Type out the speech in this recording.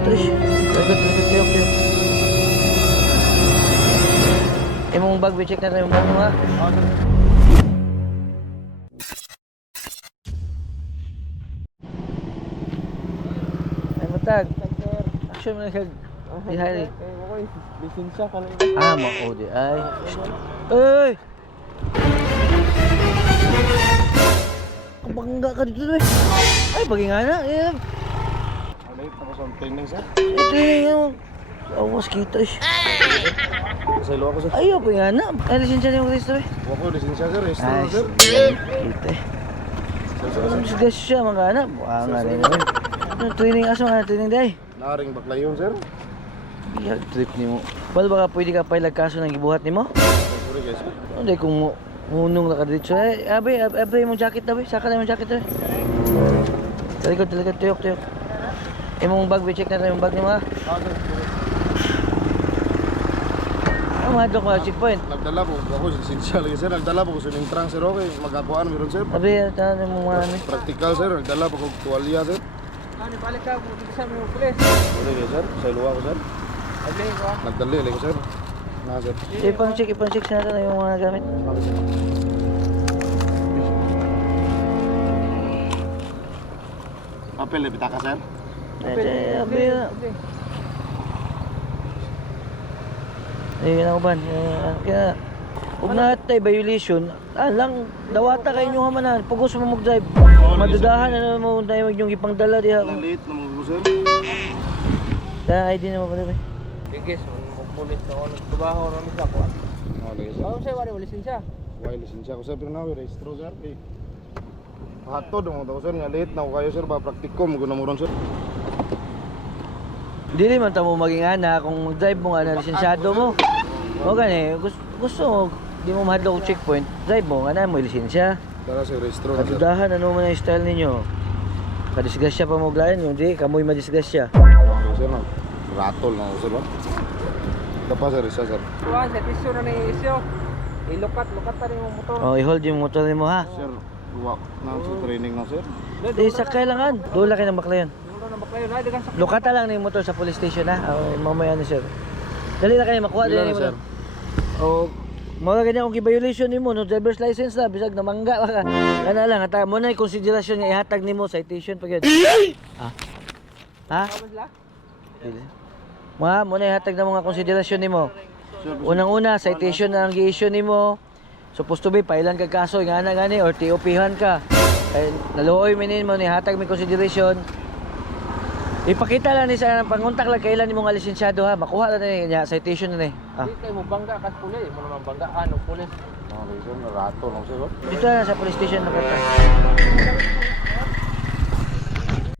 Trish. Talaga, tiyo. Imong bag, check na tayo yung bag mo ha. Ay, matag. Action mo na kag. Ihari. Okay, lisensya ka lang. Mao di ay. Ay! Kabangga ka dito eh. Ay, bagay nga na. Eh. Alay, tapos ang training sir. Ito yung... Awas kita eh. Sa ilo ako sir. Ayaw pa nga na. Ay, lisensya na yung resto eh. Huwag ko lisensya sir, resto Ay, na sir. kita eh. Ang sigas siya mga anak. Buka nga rin naman. Anong training aso nga na training day? Naaring bakla yun sir. Bihag trip ni mo. Bal baka pwede ka pailag kaso ng gibuhat ni mo? Sorry guys. Hindi kung hunong na ka dito. Abay mong jacket na ba? Saka na yung jacket na. Talikod, tuyok. Imong bag, check na tayo yung bag ni mo ha. Madok mo checkpoint. Nagdala po ako lisensya lagi sir. Nagdala po ko swimming trunk sir. Okay, magakuan meron sir. Abay, tanan mo mga ano. Practical sir. Nagdala po ko tuwalya sir. Ano, balik ka, dito sa mga pulis. Sorry guys sir. Sa ilo ako sir. Okay, ko. Nagdali lagi sir. Na sir. Ipang-check sa natin yung mga gamit. Okay sir. Papel na bitaka sir. Abay na. Ayun ako ban. Kaya, huwag na tayo violation. Lang, dawata kayo nyo hamanan. Pagos mo mag-drive. Madudahan na naman mo tayo yung ipangdala diha. Late na mga sir. Kaya ID naman pala ba? Bigis, pulis ako, nagtrabaho namin sa kuwan. Okay sir. Ano sa'yo, wala mo lisensya? Why lisensya ko sir, pero na registro sir. Hatod mo daw sir, nga late na ko kayo sir, ba praktikum ko na mo ron sir. Dili man ta mo maging ana kung mag-drive mo nga na lisensyado mo. O gani, gusto mo, di mo mahadlaw og checkpoint, drive mo nga na mo lisensya. Tara sir, registro na sir. Kadudahan ano man ang style ninyo. Kadisgrasya pa mo glayan yun, di kamoy madisgrasya. Okay sir, na ratol na ako sir ba? Ito pa sir, isa sir. Kuwan, sa tisyo na isyo. Lukat pa rin yung motor. Oh, i-hold yung motor mo ha. Sir, luwak na sa training na sir. Di sakay lang an. Dula kayo ng baklayan. Siguro na baklayo na, dagang sa... Lukata lang na yung motor sa police station ha. Mamaya na sir. Dali na kayo makuha Dila din na, yung sir. motor. O, mga ganyan kung i-violation nimo no driver's license na bisag na mangga ka. Ana lang ata mo na konsiderasyon nga ihatag nimo citation pag yun. Ha? Tapos la? Mo na ihatag na mga konsiderasyon nimo. Unang-una citation na ang gi-issue nimo. Supposed to be pailan kag kaso nga na gani or TOP-han ka. Ay naluoy minin mo ni hatag mi consideration. Ipakita lang ni sa pangontak lang kailan nimo nga lisensyado ha. Makuha na ni citation na ni. Hindi kayo mo bangga kas pulis, mo naman bangga ano pulis. Okay sir, na ratol na sir. Dito na sa police station na kita.